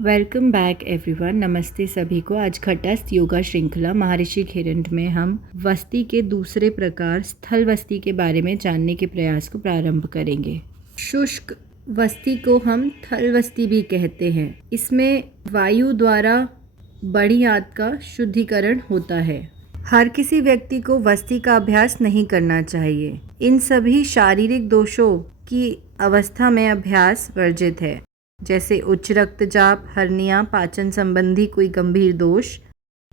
Welcome back everyone. नमस्ते सभी को। आज घटस्थ योगा श्रृंखला महर्षि खेरंड में हम वस्ती के दूसरे प्रकार स्थल वस्ती के बारे में जानने के प्रयास को प्रारंभ करेंगे। शुष्क वस्ती को हम थल वस्ती भी कहते हैं। इसमें वायु द्वारा बड़ी आंत का शुद्धिकरण होता है। हर किसी व्यक्ति को वस्ती का अभ्यास नहीं करना चाहिए। इन सभी शारीरिक दोषों की अवस्था में अभ्यास वर्जित है, जैसे उच्च रक्तचाप, हर्निया, पाचन संबंधी कोई गंभीर दोष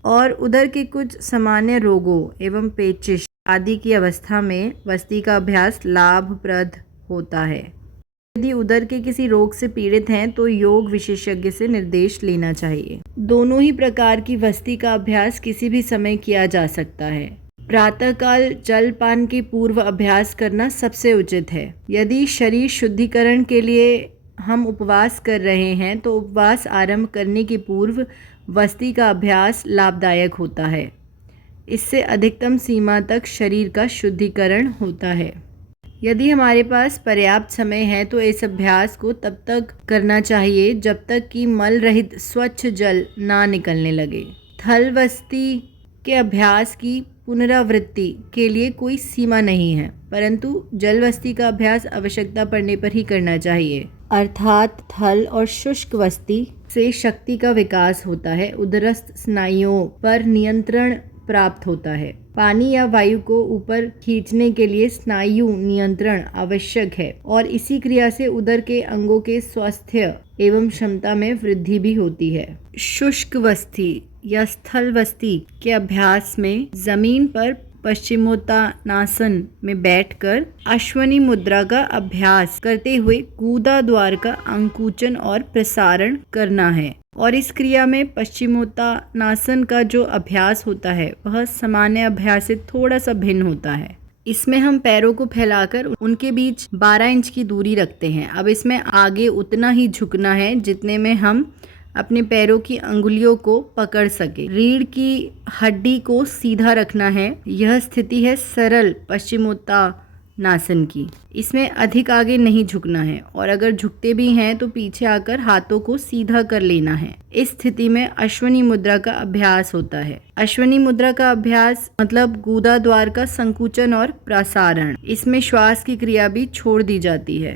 और उदर के कुछ सामान्य रोगों एवं पेचिश आदि की अवस्था में वस्ती का अभ्यास लाभप्रद होता है। यदि उदर के किसी रोग से पीड़ित हैं तो योग विशेषज्ञ से निर्देश लेना चाहिए। दोनों ही प्रकार की वस्ती का अभ्यास किसी भी समय किया जा सकता है। प्रातःकाल जलपान के पूर्व अभ्यास करना सबसे उचित है। यदि शरीर शुद्धिकरण के लिए हम उपवास कर रहे हैं तो उपवास आरंभ करने के पूर्व वस्ती का अभ्यास लाभदायक होता है। इससे अधिकतम सीमा तक शरीर का शुद्धिकरण होता है। यदि हमारे पास पर्याप्त समय है तो इस अभ्यास को तब तक करना चाहिए जब तक कि मल रहित स्वच्छ जल ना निकलने लगे। थल वस्ती के अभ्यास की पुनरावृत्ति के लिए कोई सीमा नहीं है, परंतु जल वस्ती का अभ्यास आवश्यकता पड़ने पर ही करना चाहिए। अर्थात थल और शुष्क वस्ती से शक्ति का विकास होता है। उदरस्थ स्नायुओं पर नियंत्रण प्राप्त होता है। पानी या वायु को ऊपर खींचने के लिए स्नायु नियंत्रण आवश्यक है और इसी क्रिया से उदर के अंगों के स्वास्थ्य एवं क्षमता में वृद्धि भी होती है। शुष्क वस्ती या स्थल वस्ती के अभ्यास में जमीन पर पश्चिमोत्तानासन में बैठकर अश्वनी मुद्रा का अभ्यास करते हुए गूदा द्वार का अंकुचन और प्रसारण करना है। और इस क्रिया में पश्चिमोत्तानासन का जो अभ्यास होता है वह सामान्य अभ्यास से थोड़ा सा भिन्न होता है। इसमें हम पैरों को फैलाकर उनके बीच 12 इंच की दूरी रखते हैं। अब इसमें आगे उतना ही झुकना है जितने में हम अपने पैरों की अंगुलियों को पकड़ सके। रीढ़ की हड्डी को सीधा रखना है। यह स्थिति है सरल पश्चिमोत्तानासन की। इसमें अधिक आगे नहीं झुकना है और अगर झुकते भी हैं तो पीछे आकर हाथों को सीधा कर लेना है। इस स्थिति में अश्वनी मुद्रा का अभ्यास होता है। अश्वनी मुद्रा का अभ्यास मतलब गूदा द्वार का संकुचन और प्रसारण। इसमें श्वास की क्रिया भी छोड़ दी जाती है,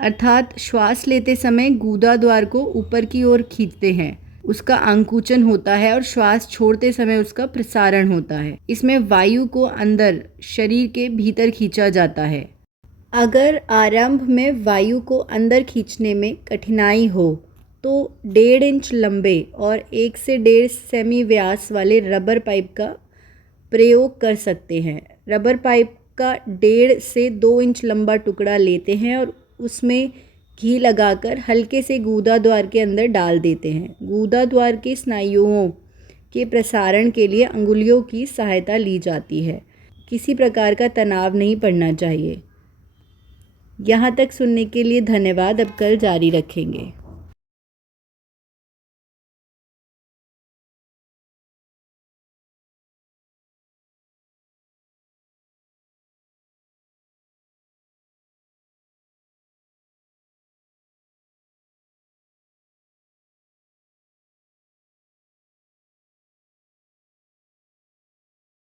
अर्थात श्वास लेते समय गूदा द्वार को ऊपर की ओर खींचते हैं, उसका अंकुचन होता है और श्वास छोड़ते समय उसका प्रसारण होता है। इसमें वायु को अंदर शरीर के भीतर खींचा जाता है। अगर आरंभ में वायु को अंदर खींचने में कठिनाई हो तो 1.5 इंच लंबे और 1 से 1.5 सेमी व्यास वाले रबर पाइप का प्रयोग कर सकते हैं। रबर पाइप का 1.5 से 2 इंच लंबा टुकड़ा लेते हैं और उसमें घी लगाकर हल्के से गूदा द्वार के अंदर डाल देते हैं। गूदा द्वार के स्नायुओं के प्रसारण के लिए अंगुलियों की सहायता ली जाती है। किसी प्रकार का तनाव नहीं पड़ना चाहिए। यहाँ तक सुनने के लिए धन्यवाद। अब कल जारी रखेंगे।